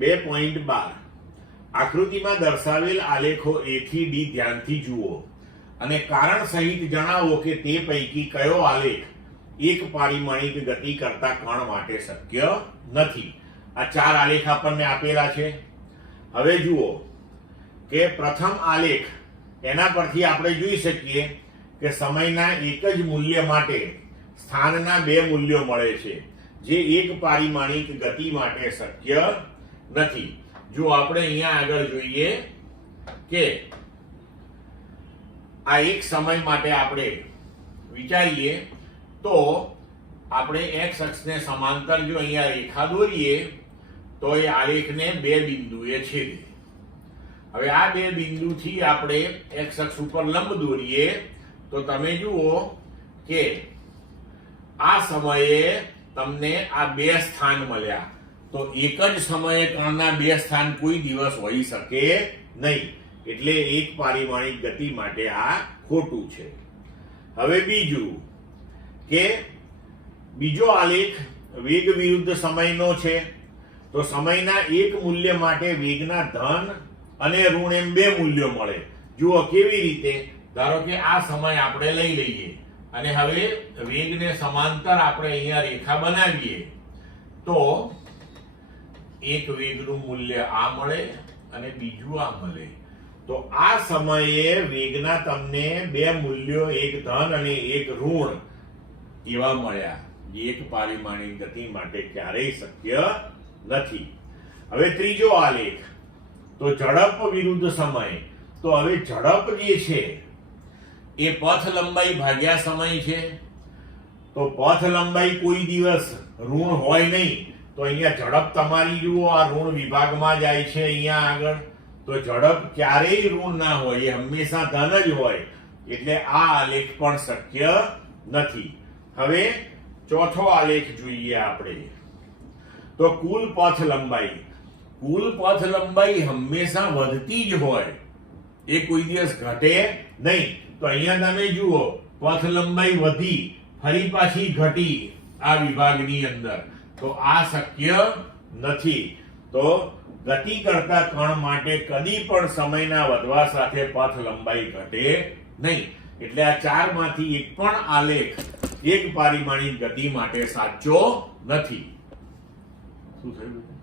2.12 આકૃતિમાં દર્શાવેલ આલેખો A થી D ધ્યાનથી જુઓ અને કારણ સહિત જણાવો કે તે પૈકી કયો આલેખ એક પારિમાણિક ગતિ કરતા કણ માટે શક્ય નથી। આ ચાર આલેખ આપણને આપેલા છે। હવે જુઓ કે પ્રથમ આલેખ એના પરથી આપણે જોઈ શકીએ કે સમયના એક જ મૂલ્ય માટે સ્થાનના બે મૂલ્યો મળે છે, જે એક પારિમાણિક ગતિ માટે શક્ય નથી। જો આપણે અહીંયા આગળ જોઈએ કે આ એક સમય માટે આપણે વિચારીએ તો આપણે x અક્ષને સમાંતર જો અહીંયા રેખા દોરીએ તો એ આલેખને બે બિંદુએ છેદે। હવે આ બે બિંદુથી આપણે x અક્ષ ઉપર લંબ દોરીએ તો તમે જુઓ કે આ સમયે તમને આ બે સ્થાન મળ્યા। તો એક જ સમયે કણના બે સ્થાન કોઈ દિવસ હોઈ શકે નહીં, એટલે એક પારિમાણિક ગતિ માટે આ ખોટું છે। હવે બીજું કે બીજો આલેખ વેગ વિરુદ્ધ સમયનો છે, તો સમયના એક મૂલ્ય માટે વેગના ધન અને ઋણ એમ બે મૂલ્યો મળે। જુઓ કેવી રીતે, ધારો કે આ સમય આપણે લઈ લઈએ અને હવે વેગને સમાંતર આપણે અહીંયા રેખા બનાવીએ તો એક વેગનું મૂલ્ય આ મળે અને બીજું આ મળે। તો આ સમયે વેગના તમને બે મૂલ્યો, એક ધન અને એક ઋણ એવા મળ્યા, જે એક પારિમાણિક ગતિ માટે ક્યારેય શક્ય નથી। હવે ત્રીજો આલેખ તો ઝડપ વિરુદ્ધ સમય। તો હવે ઝડપ જે છે એ પથ લંબાઈ ભાગ્યા સમય છે। તો પથ લંબાઈ કોઈ દિવસ ઋણ હોય નહીં, તો અહીંયા ઝડપ તમારી જુઓ આ ઋણ વિભાગમાં જાય છે અહીંયા આગળ, તો ઝડપ ક્યારેય ઋણ ના હોય, એ હંમેશા ધન જ હોય, એટલે આ આલેખ પણ શક્ય નથી। હવે ચોથો આલેખ જોઈએ આપણે, તો કુલ પથ લંબાઈ। કુલ પથ લંબાઈ હંમેશા વધતી જ હોય, એ કોઈ દિવસ ઘટે નહીં। તો અહીંયા તમે જુઓ પથ લંબાઈ વધી ફરી પાછી ઘટી આ વિભાગની અંદર, તો આ શક્ય નથી। તો ગતિ કરતા કણ માટે કદી પણ સમયના વધવા સાથે પથ લંબાઈ ઘટે નહીં, એટલે આ ચાર માંથી એક પણ આલેખ એક પારિમાણિક ગતિ માટે સાચો નથી। શું થયું?